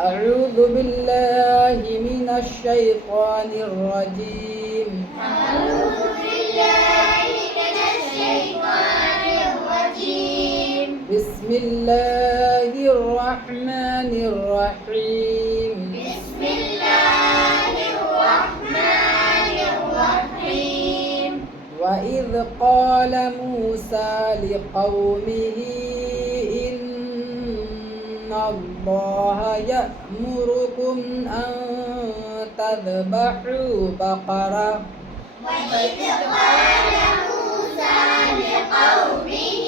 أعوذ بالله من الشيطان الرجيم. أعوذ بالله من الشيطان الرجيم. بسم الله الرحمن الرحيم. بسم الله الرحمن الرحيم. وإذ قال موسى لقومه إن الله يأمركم أن تذبحوا بقرة وإذ قال موسى لقومه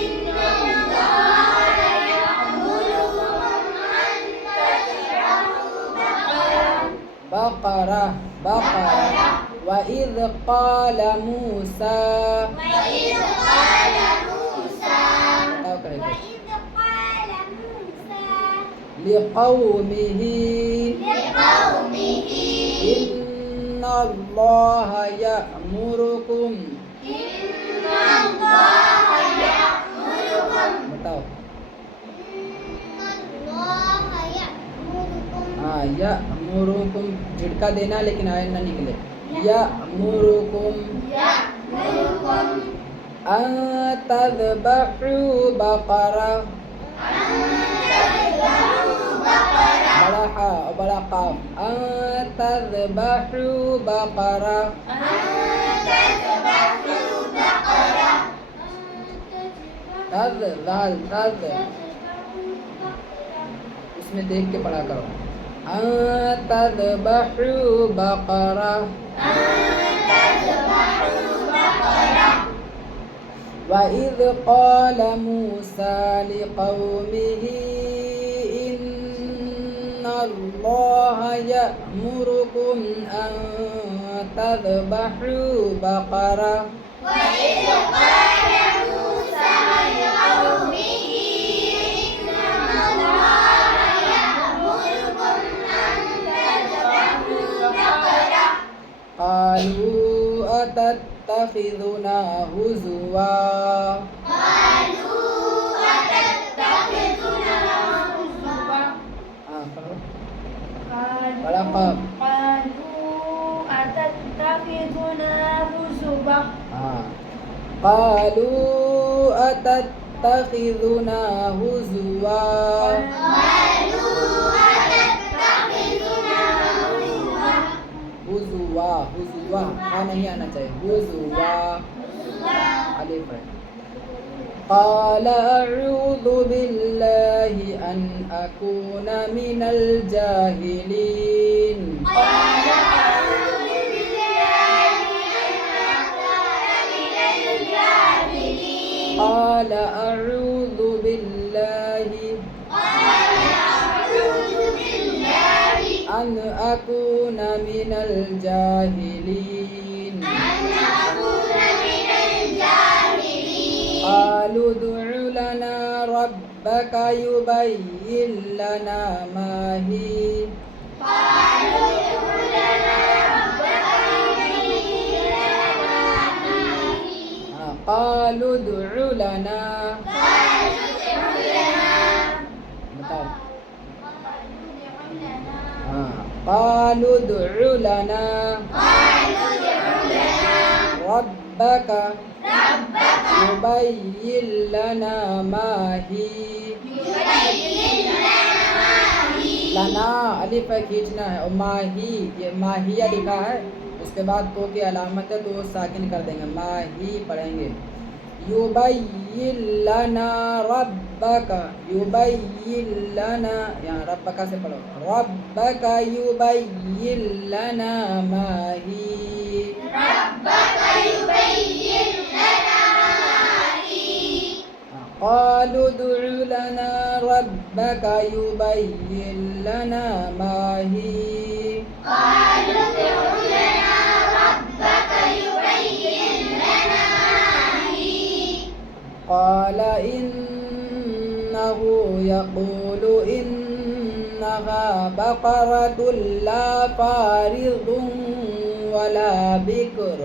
إن الله يأمركم أن تذبحوا بقرة وإذ قال موسى وإذ قال موسى لقومه إن الله يأمركم إن الله يأمركم बताओ إن الله يأمركم हाँ यअमुरुकुम झटका देना लेकिन आयन ना निकले यअमुरुकुम يأمركم अन तज़बहू बकरा أن تذبحوا بقرة बड़ा हा और बड़ा काफ अन तज़बहू बकरा أن تذبحوا بقرة तज़ लाल तज़ उसमें देख के पढ़ा करो अन तज़बहू बकरा وإذ قال موسى لقومه إن الله يأمركم أن تذبحوا بقرة وإذ قال موسى لقومه إن الله يأمركم أن تذبحوا بقرة قالوا أتتخذنا هزوا قالوا أتتخذنا هزوا बड़ा काफ قالوا أتتخذنا هزوا قالوا أتتخذنا هزوا قالوا أتتخذنا هزوا हुजुवा हाँ नहीं आना चाहिए हुजुवा अलिफ है قال أعوذ بالله أن أكون من الجاهلين قال أعوذ بالله أن أكون من الجاهلين قال أعوذ بالله قال أعوذ بالله أن أكون من الجاهلين أن أكون من الجاهلين قالوا ادع لنا ربك يبين لنا ما هي قالوا ادع لنا ربك يبين لنا ما هي قالوا ادع لنا قالوا ادع لنا बताओ قالوا قالوا ادع لنا ادع لنا ربك ربك يبين لنا ما هي يبين لنا ما هي लना अलिफ पे खींचना है और माही ये माहिया लिखा है उसके बाद तो की अलामत है तो साकिन कर देंगे माही पढ़ेंगे युबय्यिन लना रब्बका युबय्यिन लना यहाँ रब्बका से पढ़ो रब्बका युबय्यिन लना माही ربك يبين لنا ما هي قالوا ادع لنا ربك يبين لنا ما هي قالوا ادع لنا ربك يبين لنا ما هي قال إنه يقول إنها بقرة لا فارض ولا بكر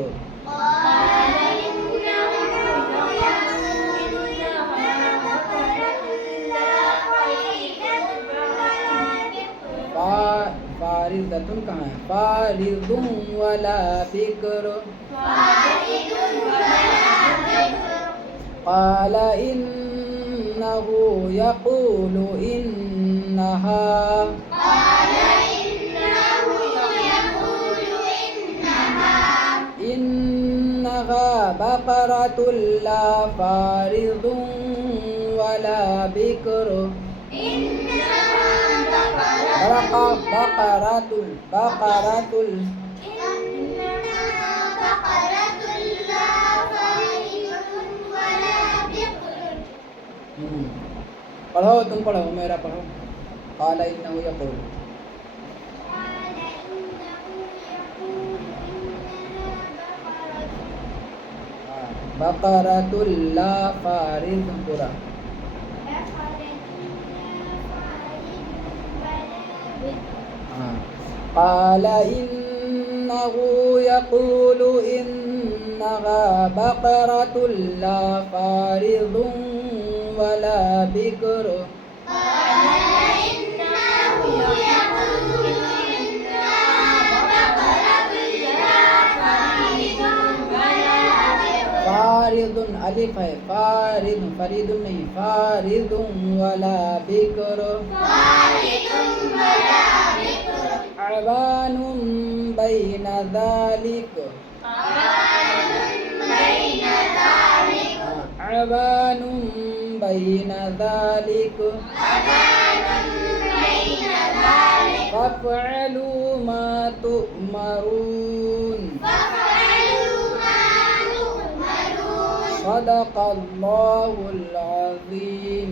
قال إنه يقول फारिदतुन कहाँ है? फारिदुन वला बिक्र। قال إنه يقول إنها إنها بقرة لا فارض ولا بكر بقرة पढ़ो तुम पढ़ो मेरा पढ़ो قال إنه يقول بقرة لا فارض पूरा قال إنه يقول إنها بقرة لا فارض ولا بكر फारिद अलिफ है फारिद फरीद नहीं फारिद वला बिक्र अवान बैन ज़ालिक अवान बैन ज़ालिक फफ़अलू मा तुअमरून सदक़ल्लाहुल अज़ीम।